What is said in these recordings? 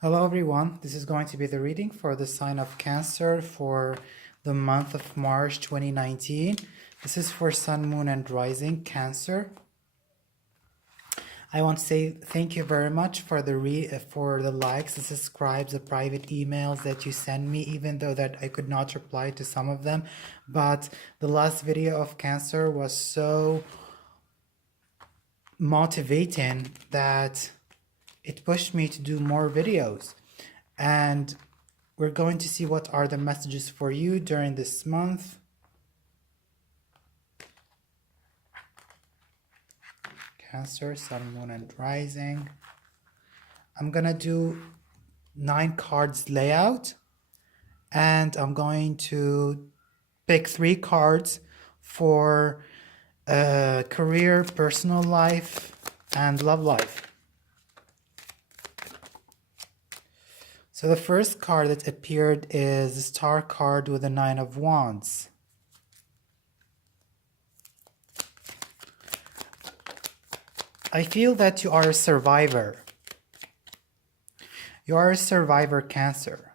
Hello everyone, this is going to be the reading for the sign of Cancer for the month of March 2019. This is for Sun, Moon and Rising Cancer. I want to say thank you very much for the likes, the subscribes, the private emails that you send me, even though that I could not reply to some of them. But the last video of Cancer was so motivating that it pushed me to do more videos, and we're going to see what are the messages for you during this month. Cancer, Sun, Moon and Rising. I'm gonna do 9 cards layout, and I'm going to pick 3 cards for career, personal life and love life. So the first card that appeared is the Star card with the 9 of Wands. I feel that you are a survivor. You are a survivor, Cancer.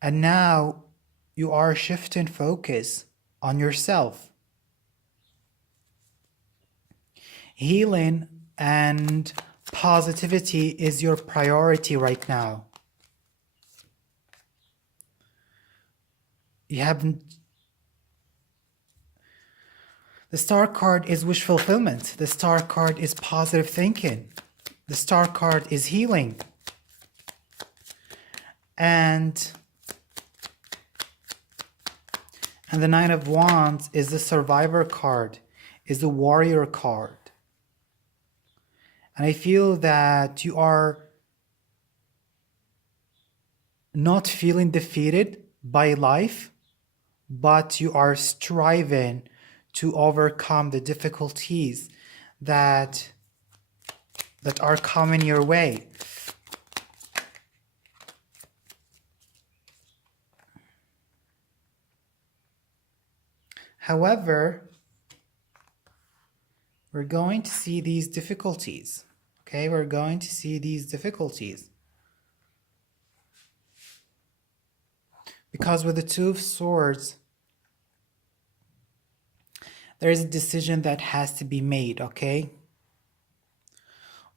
And now you are shifting focus on yourself. Healing and positivity is your priority right now. You haven't. The Star card is wish fulfillment. The Star card is positive thinking. The Star card is healing. And the 9 of Wands is the survivor card, is the warrior card. And I feel that you are not feeling defeated by life, but you are striving to overcome the difficulties that are coming your way. However, we're going to see these difficulties. Okay, we're going to see these difficulties. Because with the 2 of Swords, there is a decision that has to be made, okay?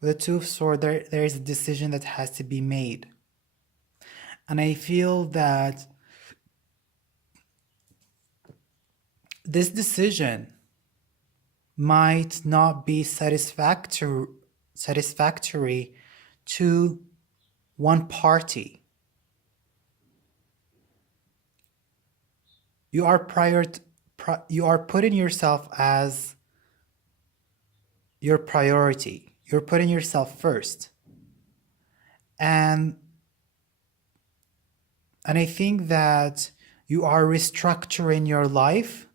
With the 2 of Swords, there is a decision that has to be made. And I feel that this decision might not be satisfactory to one party. You are putting yourself as your priority. You're putting yourself first. And I think that you are restructuring your life.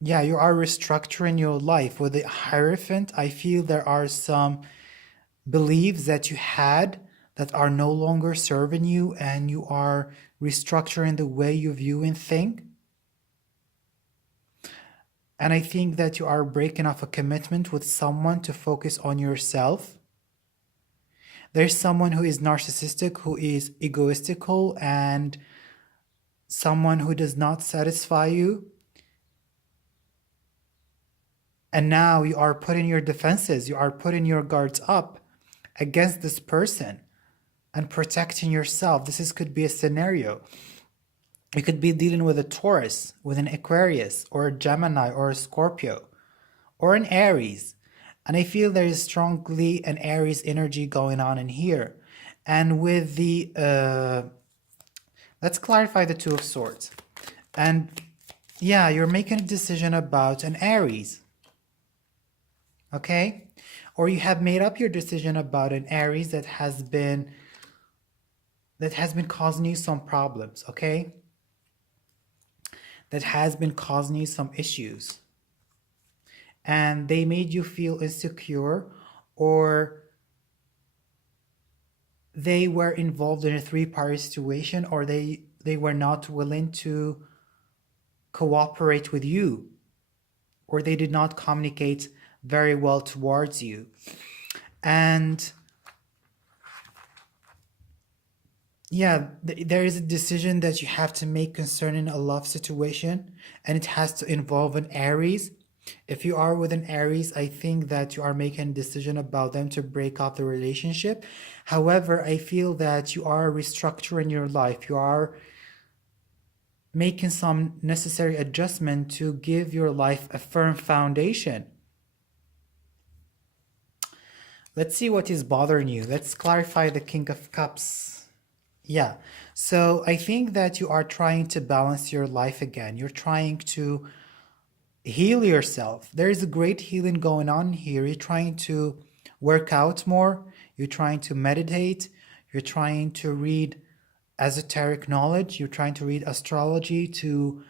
Yeah, you are restructuring your life. With the Hierophant, I feel there are some beliefs that you had that are no longer serving you, and you are restructuring the way you view and think. And I think that you are breaking off a commitment with someone to focus on yourself. There's someone who is narcissistic, who is egoistical, and someone who does not satisfy you. And now you are putting your defenses, you are putting your guards up against this person and protecting yourself. This could be a scenario. You could be dealing with a Taurus, with an Aquarius, or a Gemini, or a Scorpio, or an Aries. And I feel there is strongly an Aries energy going on in here. And with the, let's clarify the 2 of Swords. And yeah, you're making a decision about an Aries. Okay? Or you have made up your decision about an Aries that has been causing you some problems, okay? That has been causing you some issues. And they made you feel insecure, or they were involved in a 3-party situation, or they were not willing to cooperate with you, or they did not communicate very well towards you. And yeah, there is a decision that you have to make concerning a love situation, and it has to involve an Aries. If you are with an Aries, I think that you are making a decision about them to break off the relationship. However, I feel that you are restructuring your life. You are making some necessary adjustment to give your life a firm foundation. Let's see what is bothering you. Let's clarify the King of Cups. Yeah, so I think that you are trying to balance your life again. You're trying to heal yourself. There is a great healing going on here. You're trying to work out more. You're trying to meditate. You're trying to read esoteric knowledge. You're trying to read astrology to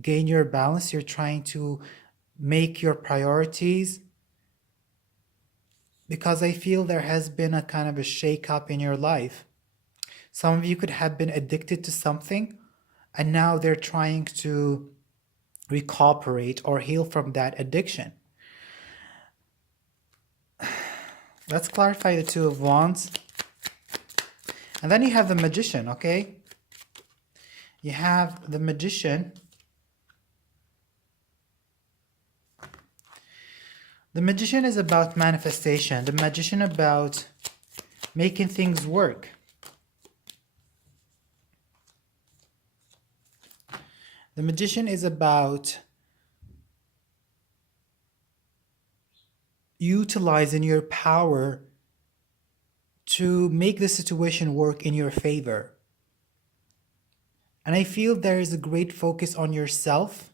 gain your balance. You're trying to make your priorities, because I feel there has been a kind of a shake-up in your life. Some of you could have been addicted to something, and now they're trying to recuperate or heal from that addiction. Let's clarify the Two of Wands. And then you have the Magician, okay? You have the Magician. The Magician is about manifestation. The Magician about making things work. The Magician is about utilizing your power to make the situation work in your favor. And I feel there is a great focus on yourself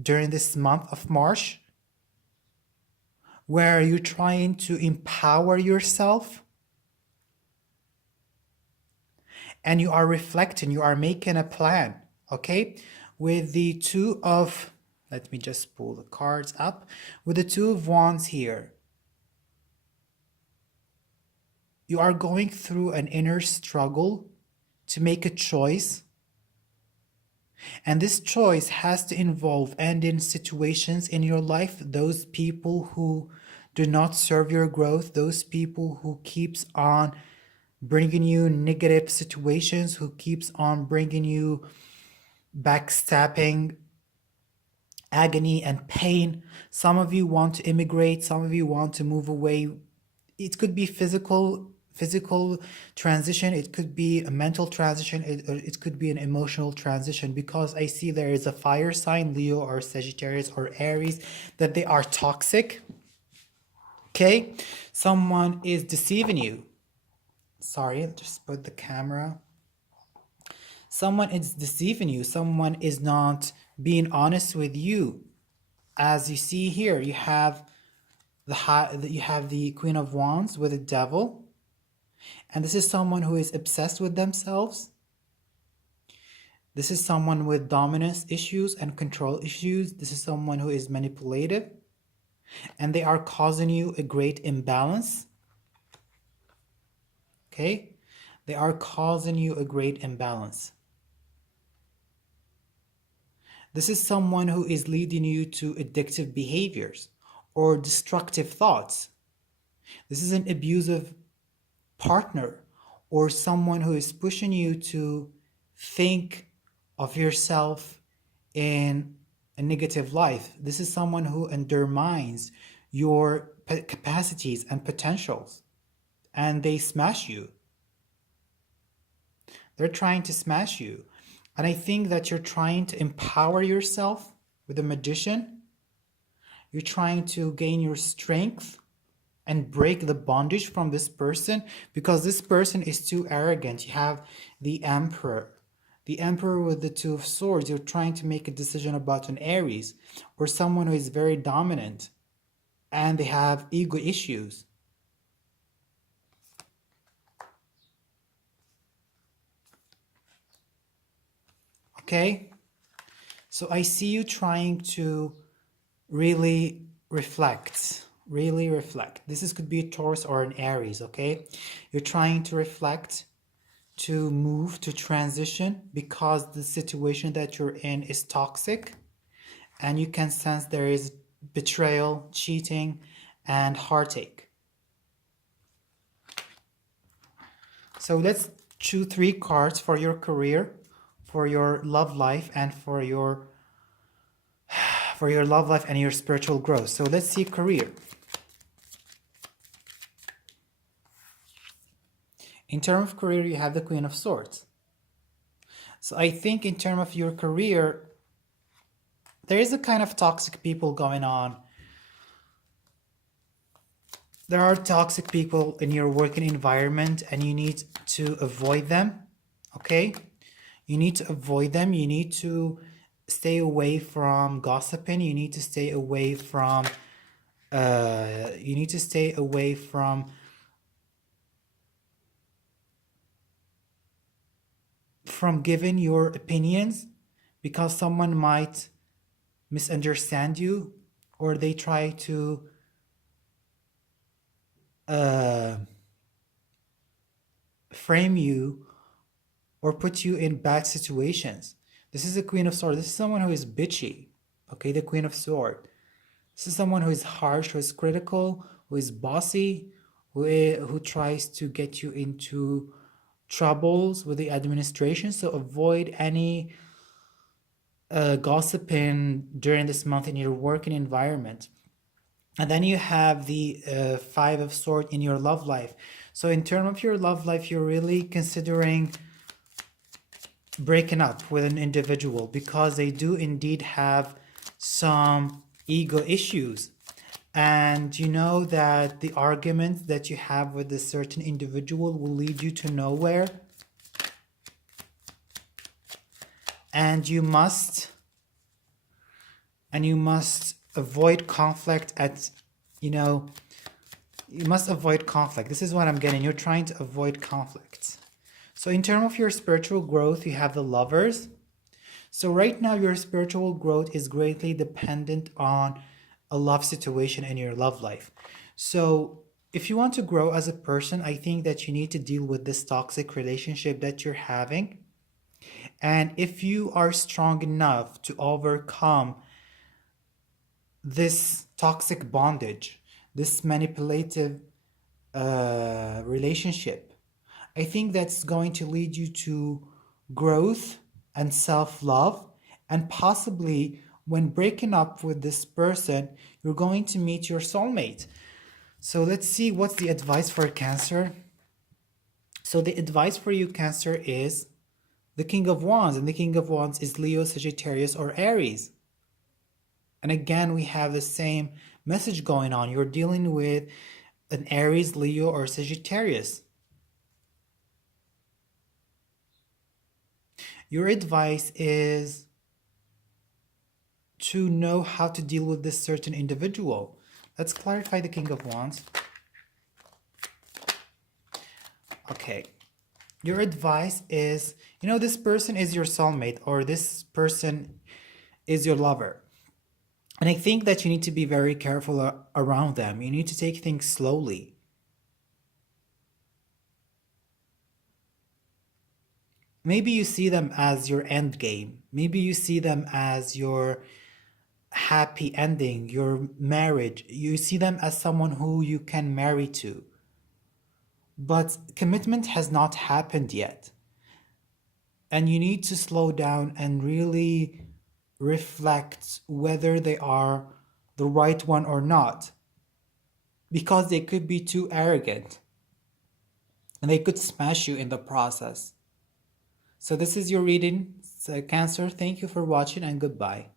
during this month of March, where you're trying to empower yourself and you are reflecting, you are making a plan, okay? With the Two of, let me just pull the cards up. With the Two of Wands here, you are going through an inner struggle to make a choice. And this choice has to involve ending situations in your life, those people who do not serve your growth, those people who keeps on bringing you negative situations, who keeps on bringing you backstabbing, agony and pain. Some of you want to immigrate, some of you want to move away. It could be physical transition, it could be a mental transition, it could be an emotional transition, because I see there is a fire sign, Leo or Sagittarius or Aries, that they are toxic. Okay, someone is deceiving you. Sorry, just put the camera. Someone is deceiving you. Someone is not being honest with you. As you see here, you have the Queen of Wands with the Devil. And this is someone who is obsessed with themselves. This is someone with dominance issues and control issues. This is someone who is manipulative. And they are causing you a great imbalance. Okay? They are causing you a great imbalance. This is someone who is leading you to addictive behaviors or destructive thoughts. This is an abusive partner or someone who is pushing you to think of yourself in a negative life. This is someone who undermines your capacities and potentials, and they smash you. They're trying to smash you. And I think that you're trying to empower yourself with a Magician. You're trying to gain your strength and break the bondage from this person, because this person is too arrogant. You have the Emperor. The Emperor with the Two of Swords. You're trying to make a decision about an Aries or someone who is very dominant and they have ego issues. Okay? So I see you trying to really reflect. Really reflect. This could be a Taurus or an Aries, okay? You're trying to reflect, to move, to transition, because the situation that you're in is toxic, and you can sense there is betrayal, cheating, and heartache. So let's choose 3 cards for your career, for your love life, and for your love life and your spiritual growth. So let's see career. In terms of career, you have the Queen of Swords. So I think in terms of your career, there is a kind of toxic people going on. There are toxic people in your working environment and you need to avoid them, okay? You need to avoid them. You need to stay away from gossiping. You need to stay away from giving your opinions, because someone might misunderstand you, or they try to frame you or put you in bad situations. This is the Queen of Swords. This is someone who is bitchy, okay? The Queen of Swords. This is someone who is harsh, who is critical, who is bossy, who tries to get you into troubles with the administration. So avoid any gossiping during this month in your working environment. And then you have the 5 of Swords in your love life. So in terms of your love life, you're really considering breaking up with an individual because they do indeed have some ego issues. And you know that the arguments that you have with a certain individual will lead you to nowhere. And you must avoid conflict you must avoid conflict. This is what I'm getting. You're trying to avoid conflicts. So in terms of your spiritual growth, you have the Lovers. So right now your spiritual growth is greatly dependent on a love situation in your love life. So if you want to grow as a person, I think that you need to deal with this toxic relationship that you're having. And if you are strong enough to overcome this toxic bondage, this manipulative relationship, I think that's going to lead you to growth and self-love. And possibly when breaking up with this person, you're going to meet your soulmate. So let's see what's the advice for Cancer. So the advice for you, Cancer, is the King of Wands. And the King of Wands is Leo, Sagittarius, or Aries. And again, we have the same message going on. You're dealing with an Aries, Leo, or Sagittarius. Your advice is to know how to deal with this certain individual. Let's clarify the King of Wands. Okay. Your advice is, this person is your soulmate, or this person is your lover. And I think that you need to be very careful around them. You need to take things slowly. Maybe you see them as your end game. Maybe you see them as your happy ending, your marriage. You see them as someone who you can marry to. But commitment has not happened yet. And you need to slow down and really reflect whether they are the right one or not. Because they could be too arrogant. And they could smash you in the process. So this is your reading, Cancer. Thank you for watching and goodbye.